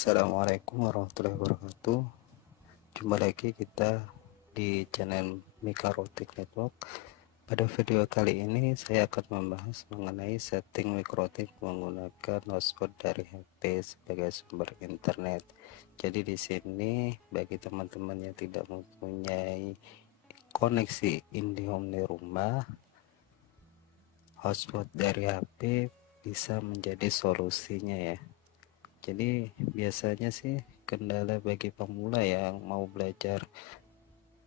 Assalamualaikum warahmatullahi wabarakatuh. Jumpa lagi kita di channel Mikrotik Network. Pada video kali ini saya akan membahas mengenai setting Mikrotik menggunakan hotspot dari HP sebagai sumber internet. Jadi di sini bagi teman-teman yang tidak mempunyai koneksi IndiHome di rumah, hotspot dari HP bisa menjadi solusinya ya. Jadi biasanya sih kendala bagi pemula yang mau belajar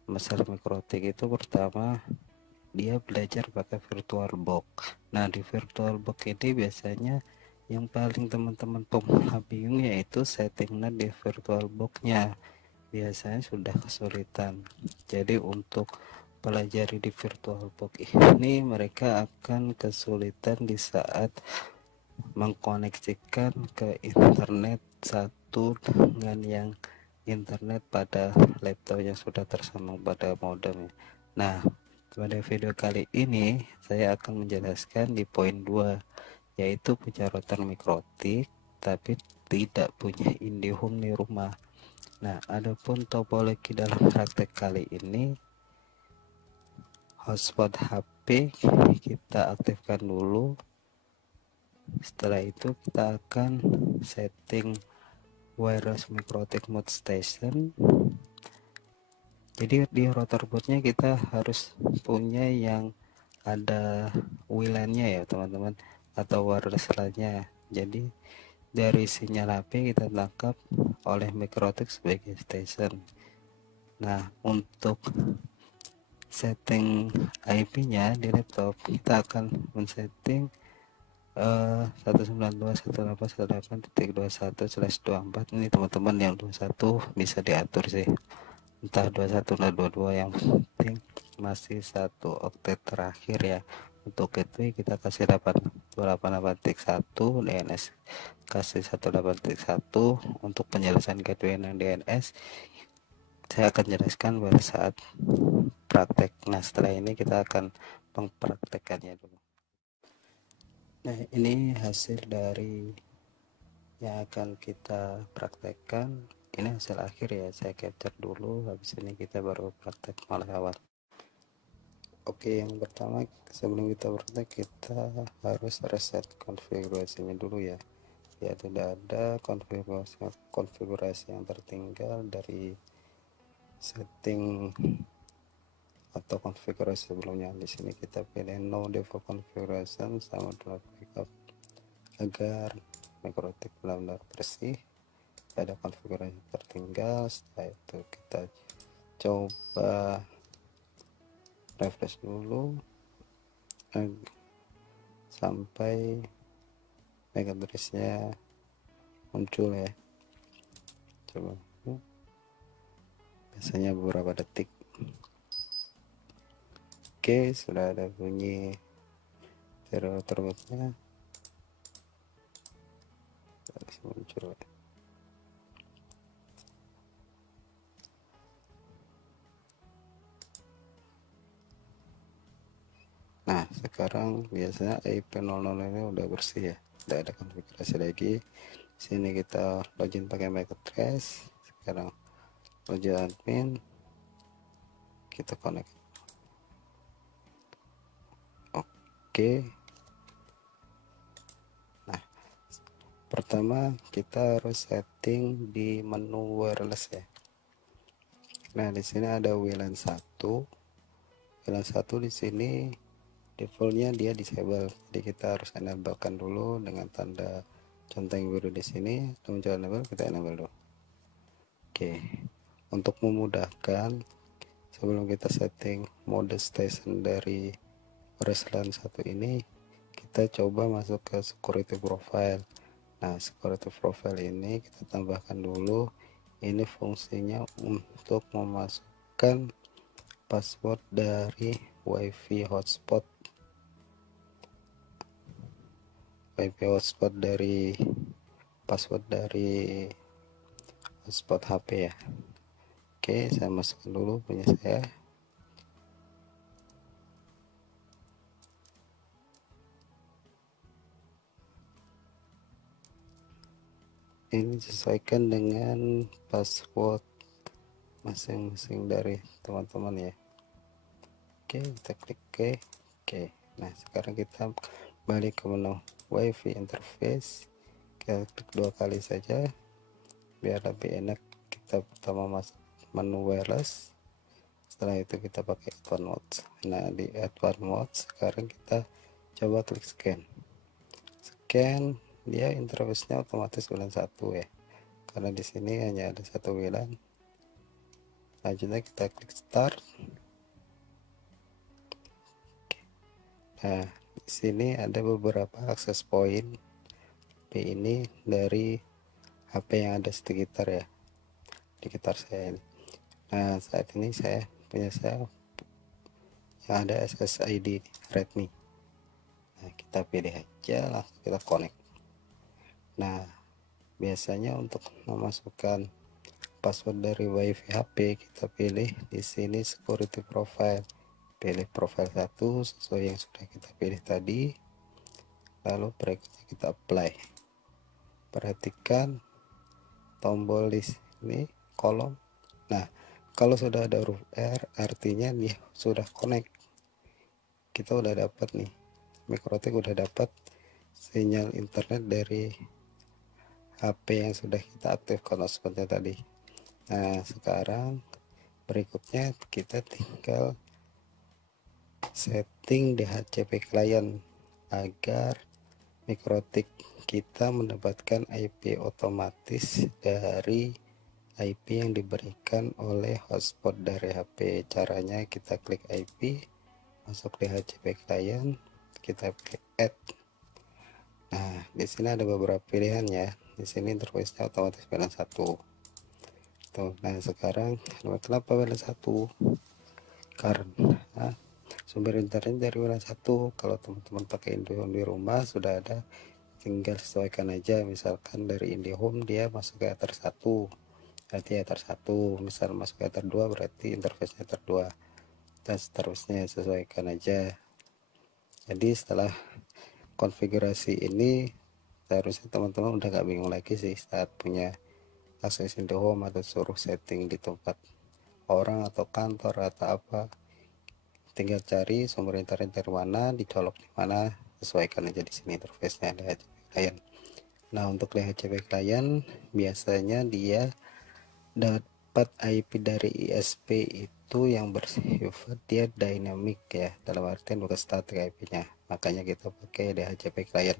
masalah mikrotik itu pertama dia belajar pakai VirtualBox. Nah di VirtualBox ini biasanya yang paling teman-teman pemula bingung yaitu settingnya di VirtualBox-nya, biasanya sudah kesulitan. Jadi untuk pelajari di VirtualBox ini mereka akan kesulitan di saat mengkoneksikan ke internet satu dengan yang internet pada laptop yang sudah tersambung pada modem. Nah, pada video kali ini saya akan menjelaskan di poin 2, yaitu punya router mikrotik tapi tidak punya IndiHome di rumah. Nah, adapun topologi dalam praktek kali ini, hotspot HP kita aktifkan dulu. Setelah itu kita akan setting wireless mikrotik mode station. Jadi di router bootnya kita harus punya yang ada WLAN-nya ya teman-teman, atau wireless LAN-nya. Jadi dari sinyal HP kita tangkap oleh mikrotik sebagai station. Nah untuk setting IP-nya di laptop kita akan men-setting 192.168.1.21/24. Ini teman-teman yang 21 bisa diatur sih, entah 21 atau 22, yang penting masih satu oktet terakhir ya. Untuk gateway kita kasih 128.1, DNS kasih 128.1. Untuk penjelasan gateway yang DNS saya akan jelaskan pada saat praktek. Nah setelah ini kita akan mempraktekkannya dulu. Nah ini hasil dari yang akan kita praktekkan. Ini hasil akhir ya, saya capture dulu, habis ini kita baru praktek mulai awal. Oke, yang pertama sebelum kita praktek kita harus reset konfigurasinya dulu ya, ya tidak ada konfigurasi yang tertinggal dari setting atau konfigurasi sebelumnya. Di sini kita pilih no default configuration sama default backup agar mikrotik benar-benar bersih, ada konfigurasi tertinggal. Setelah itu kita coba refresh dulu sampai MAC address-nya muncul ya, coba biasanya beberapa detik. Oke, sudah ada bunyi serial terbitnya harus muncul ya. Nah sekarang biasanya IP00 ini udah bersih ya, tidak ada konfigurasi lagi. Sini kita login pakai MAC address. Sekarang login admin, kita connect. Oke, nah pertama kita harus setting di menu wireless ya. Nah di sini ada WLAN 1. WLAN 1 di sini defaultnya dia disable, jadi kita harus enablekan dulu dengan tanda centang biru di sini. Teman-teman enable, kita enable dulu. Oke, untuk memudahkan sebelum kita setting mode station dari WLAN 1 ini, kita coba masuk ke security profile. Nah security profile ini kita tambahkan dulu, ini fungsinya untuk memasukkan password dari wifi hotspot dari password dari hotspot HP ya. Oke, saya masukkan dulu punya saya. ini sesuaikan dengan password masing-masing dari teman-teman ya. Oke, kita klik oke. Nah, sekarang kita balik ke menu WiFi interface. Kita klik 2 kali saja biar lebih enak. Kita pertama masuk menu wireless, setelah itu kita pakai advanced mode. Nah, di advanced mode sekarang kita coba klik scan. Dia interface-nya otomatis WLAN 1 ya, karena di sini hanya ada satu WLAN. Lanjutnya kita klik start. Nah, di sini ada beberapa akses point ini dari HP yang ada sekitar ya, di sekitar saya ini. Nah, saat ini saya yang ada SSID Redmi. Nah, kita pilih aja, langsung kita connect. Nah, biasanya untuk memasukkan password dari WiFi HP, kita pilih di sini security profile. Pilih profile 1 sesuai yang sudah kita pilih tadi, lalu berikutnya kita apply. Perhatikan tombol di sini kolom. Nah, kalau sudah ada huruf R artinya nih sudah connect. Kita udah dapat nih, Mikrotik udah dapat sinyal internet dari HP yang sudah kita aktifkan hotspotnya tadi. Nah, sekarang berikutnya kita tinggal setting DHCP client agar Mikrotik kita mendapatkan IP otomatis dari IP yang diberikan oleh hotspot dari HP. Caranya kita klik IP, masuk DHCP client, kita pilih add. Nah, di sini ada beberapa pilihan ya. Di sini interface-nya otomatis WLAN 1. Tuh, nah sekarang kenapa WLAN 1? Karena sumber internet dari WLAN 1. Kalau teman-teman pakai IndiHome di rumah sudah ada, tinggal sesuaikan aja. Misalkan dari IndiHome dia masuk ke Ether 1, berarti Ether 1. Misal masuk ke Ether 2 berarti interface Ether 2, dan seterusnya, sesuaikan aja. Jadi setelah konfigurasi ini seharusnya teman-teman udah gak bingung lagi sih saat punya akses IndiHome atau suruh setting di tempat orang atau kantor atau apa. Tinggal cari sumber internet dari mana, dicolok di mana, sesuaikan aja di sini interface-nya DHCP client. Nah, untuk DHCP client biasanya dia dapat IP dari ISP itu yang bersifat dia dynamic ya, dalam artian bukan static IP-nya. Makanya kita pakai DHCP client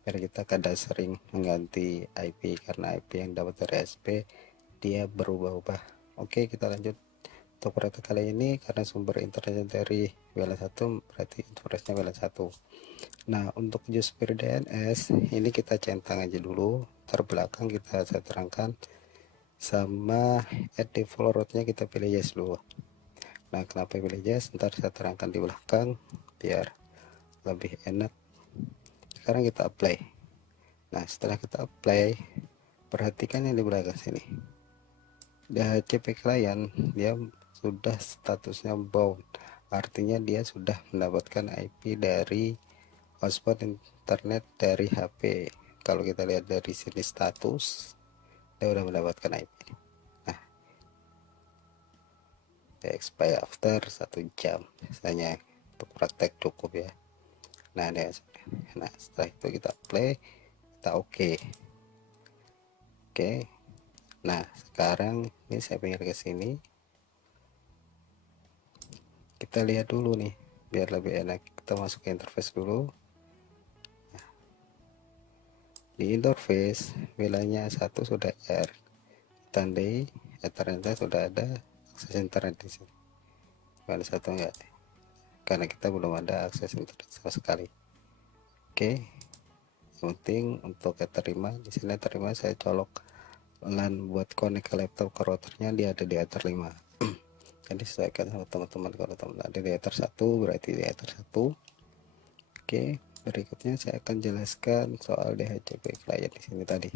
biar kita kada sering mengganti IP, karena IP yang dapat dari ISP dia berubah-ubah. Oke, kita lanjut. Untuk praktek kali ini karena sumber internet dari WLAN 1 berarti interface-nya WLAN 1. Nah, untuk user DNS ini kita centang aja dulu, terbelakang kita saya terangkan, sama add default route-nya kita pilih yes dulu. Nah, kenapa pilih yes? Ntar saya terangkan di belakang biar lebih enak. Sekarang kita apply. Nah, setelah kita apply, perhatikan yang di belakang sini. DHCP client dia sudah statusnya bound, artinya dia sudah mendapatkan IP dari hotspot internet dari HP. Kalau kita lihat dari sini status, dia sudah mendapatkan IP. Nah, dia expire after 1 jam biasanya, untuk praktek cukup ya. Nah, setelah itu kita play, kita oke. Nah, sekarang ini saya pinggir ke sini. Kita lihat dulu nih biar lebih enak. Kita masuk ke interface dulu. Nah, di interface wilayahnya 1 sudah R, tandai Ethernet sudah ada akses internet di sini. Wilayah 1 enggak, karena kita belum ada akses internet sama sekali. Oke, yang penting untuk terima di sini, terima saya colok LAN buat connect ke laptop ke routernya, dia ada di Ether 5. Jadi sesuaikan sama teman-teman. Kalau teman ada di Ether 1 berarti di Ether 1. Oke, berikutnya saya akan jelaskan soal DHCP client di sini tadi.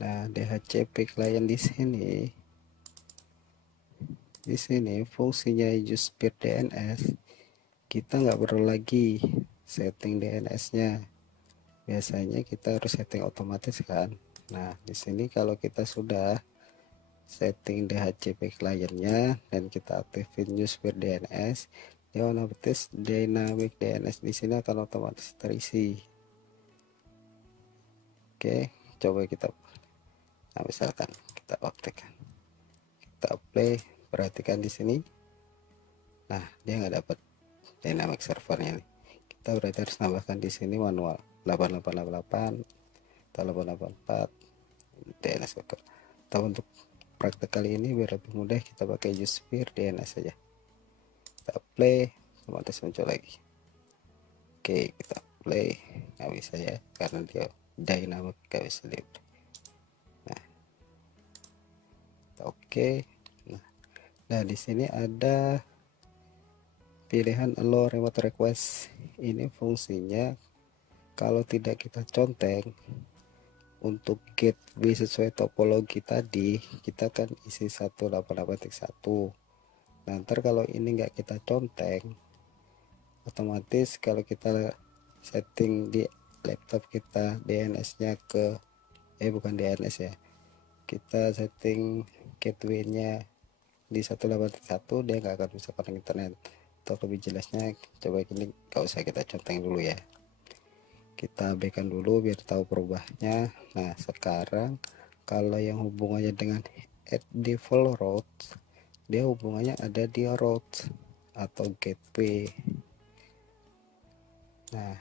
Nah, DHCP client di sini fungsinya use peer DNS. Kita nggak perlu lagi setting DNS-nya. biasanya kita harus setting otomatis kan. Nah di sini kalau kita sudah setting DHCP kliennya dan kita aktifin Newsfeed DNS, dia otomatis dynamic DNS di sini akan otomatis terisi. Oke, coba kita, nah misalkan kita aktifkan, kita play, perhatikan di sini. Nah dia nggak dapat dynamic servernya nih. Kita berarti harus tambahkan di sini manual 8888 atau 884 DNS Google. Atau untuk praktek kali ini biar lebih mudah kita pakai Newsfeed DNS saja. Kita play, otomatis muncul lagi. Oke, kita play, nggak bisa ya karena dia dynamic, nggak bisa di. Nah, oke. Nah di sini ada pilihan allow remote request. Ini fungsinya kalau tidak kita conteng untuk gateway sesuai topologi tadi, kita kan isi 188.1. Nah ntar kalau ini nggak kita conteng, otomatis kalau kita setting di laptop kita DNS nya ke bukan DNS ya, kita setting gateway-nya di 188.1, dia nggak akan bisa connect internet. Atau lebih jelasnya coba gini, nggak usah kita conteng dulu ya, kita abaikan dulu biar tahu perubahannya. Nah sekarang kalau yang hubungannya dengan at default route, dia hubungannya ada di route atau gateway. Nah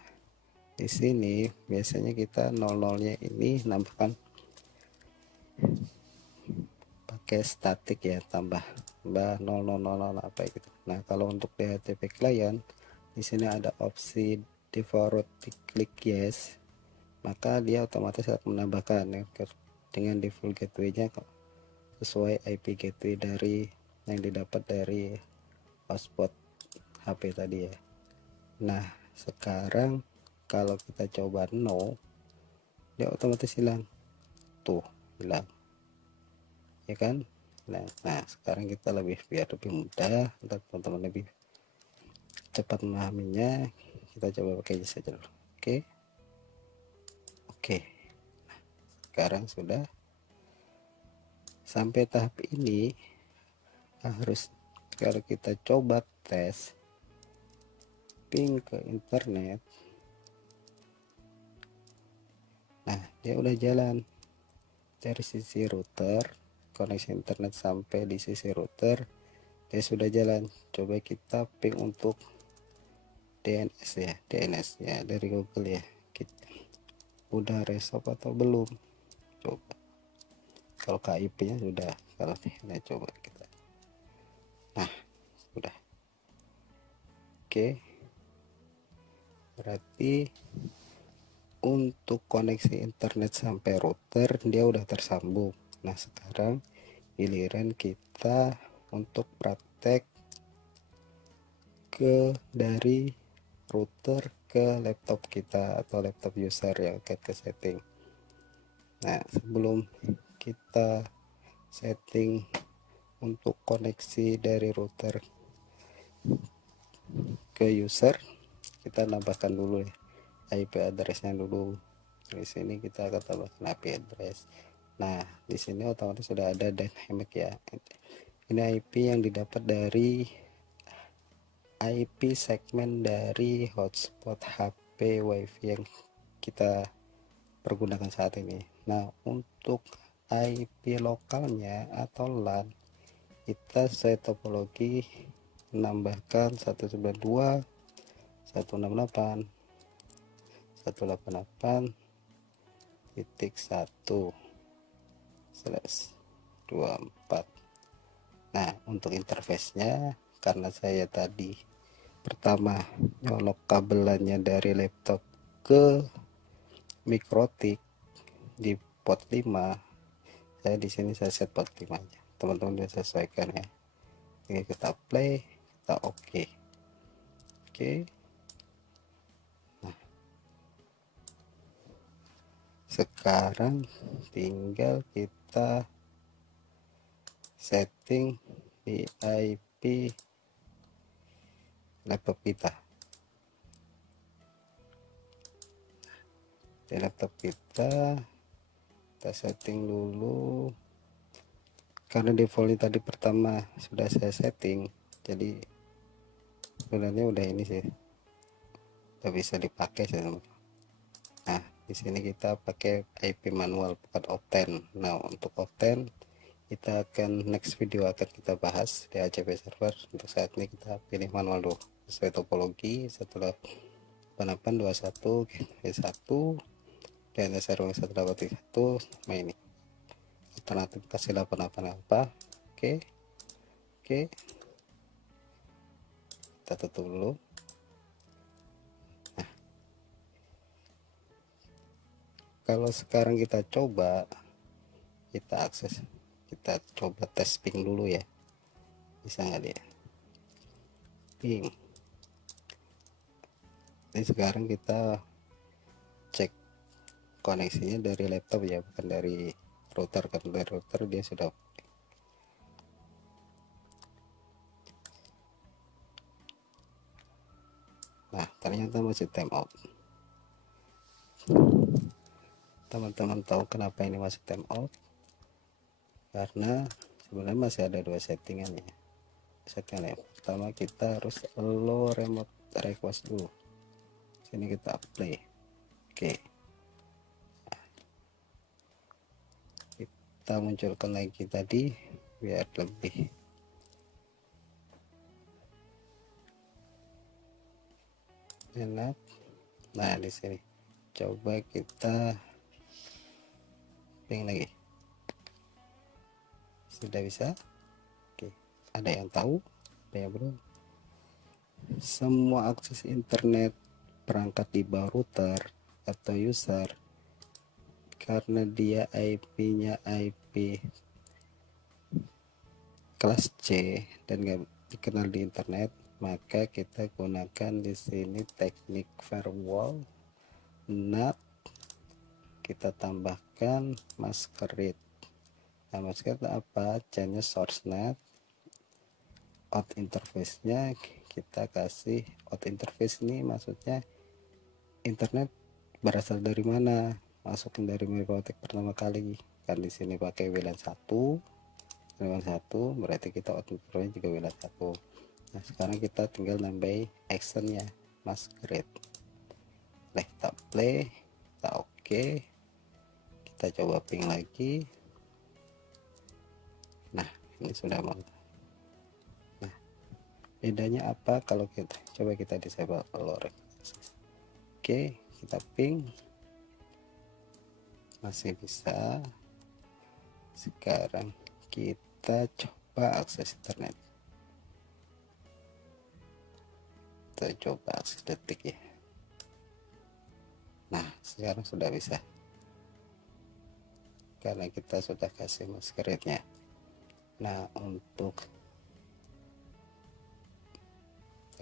di sini biasanya kita 00-nya ini nambahkan pakai statik ya, tambah 0000 apa gitu. Nah kalau untuk DHCP client di sini ada opsi default klik yes, maka dia otomatis akan menambahkan ya, dengan default gateway-nya sesuai IP gateway dari yang didapat dari hotspot HP tadi ya. Nah sekarang kalau kita coba no, dia otomatis hilang tuh, hilang ya kan. Nah sekarang kita biar lebih mudah untuk teman-teman lebih cepat memahaminya, kita coba pakai saja dulu. Oke, sekarang sudah sampai tahap ini. Harus kalau kita coba tes ping ke internet, nah dia udah jalan dari sisi router, koneksi internet sampai di sisi router dia sudah jalan. Coba kita ping untuk DNS ya dari Google ya, kita udah resolve atau belum. Coba kalau KIP nya sudah, kalau tidak coba kita, nah sudah. Oke, berarti untuk koneksi internet sampai router dia udah tersambung. Nah sekarang giliran kita untuk praktek dari router ke laptop kita atau laptop user yang ke setting. Nah sebelum kita setting untuk koneksi dari router ke user, kita tambahkan dulu ya IP addressnya dulu. Di sini kita akan tambahkan IP address. Nah di sini otomatis sudah ada dynamic ya, ini IP yang didapat dari IP segmen dari hotspot HP WiFi yang kita pergunakan saat ini. Nah untuk IP lokalnya atau LAN, kita sesuai topologi menambahkan 192.168.1/24. Nah untuk interface-nya, karena saya tadi pertama nyolok kabelannya dari laptop ke mikrotik di port 5, saya di sini saya set port 5 aja, teman-teman bisa sesuaikan ya. Oke, kita play, kita oke. Nah sekarang tinggal kita setting di IP laptop kita. di laptop kita setting dulu. Karena defaultnya tadi pertama sudah saya setting, jadi sebenarnya udah ini sih, udah bisa dipakai sih. Nah, di sini kita pakai IP manual bukan Opten. Nah, untuk Opten kita akan next video akan kita bahas di HCP server. Untuk saat ini kita pilih manual dulu sesuai topologi. Setelah 8821 G1 dan server 181 nah ini alternatif kasih 88 apa. Oke, kita tutup dulu. Nah, kalau sekarang kita coba, kita akses, kita coba tes ping dulu ya, bisa nggak dia ping. Jadi sekarang kita cek koneksinya dari laptop ya, bukan dari router. Kan dari router dia sudah. Nah, ternyata masih timeout. Teman-teman tahu kenapa ini masih timeout? Karena sebenarnya masih ada dua settingan ya. Settingan yang pertama, kita harus allow remote request dulu. Sini kita play. Oke, kita munculkan lagi tadi biar lebih enak. Nah, di sini coba kita ping lagi. Sudah bisa. Oke, ada yang tahu, ada yang belum? Semua akses internet perangkat di bawah router atau user, karena dia IP-nya IP kelas C dan nggak dikenal di internet, maka kita gunakan di sini teknik firewall NAT. Kita tambahkan masquerade. Nah, masquerade apa? Chainnya source NAT, out interface nya kita kasih out interface. Ini maksudnya internet berasal dari mana, masukin dari mikrotik pertama kali. Kan di sini pakai WLAN 1 berarti kita out interface juga WLAN 1. Nah, sekarang kita tinggal nambahin actionnya masquerade. Kita play, kita oke, kita coba ping lagi. Nah, ini sudah mau. Nah, bedanya apa kalau kita coba kita disable allow request. Oke, kita ping, masih bisa. Sekarang kita coba akses internet, kita coba akses detik ya. Nah, sekarang sudah bisa karena kita sudah kasih masquerade-nya. Nah, untuk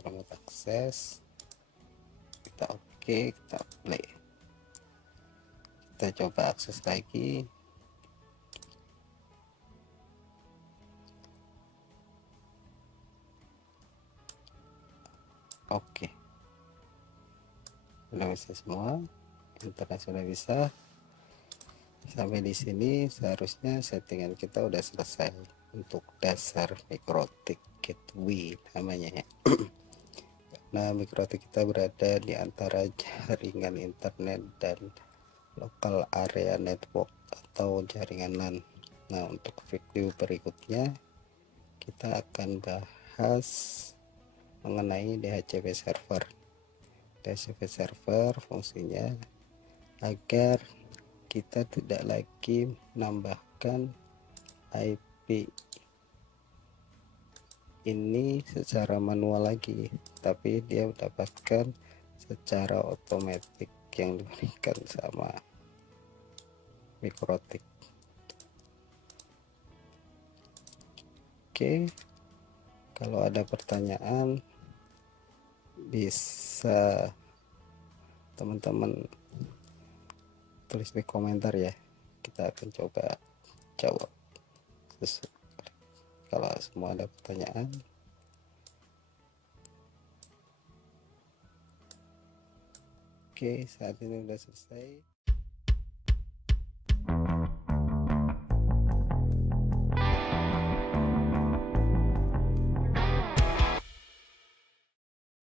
remote akses kita oke, kita play, kita coba akses lagi. Oke, sudah bisa semua, internet sudah bisa. Sampai di sini seharusnya settingan kita udah selesai untuk dasar MikroTik gateway namanya ya. Nah, MikroTik kita berada di antara jaringan internet dan local area network atau jaringan LAN. Nah, untuk video berikutnya kita akan bahas mengenai DHCP server. DHCP server fungsinya agar kita tidak lagi menambahkan IP ini secara manual lagi, tapi dia mendapatkan secara otomatis yang diberikan sama MikroTik. Oke, kalau ada pertanyaan bisa teman-teman tulis di komentar ya, kita akan coba jawab kalau semua ada pertanyaan. Oke, saat ini sudah selesai.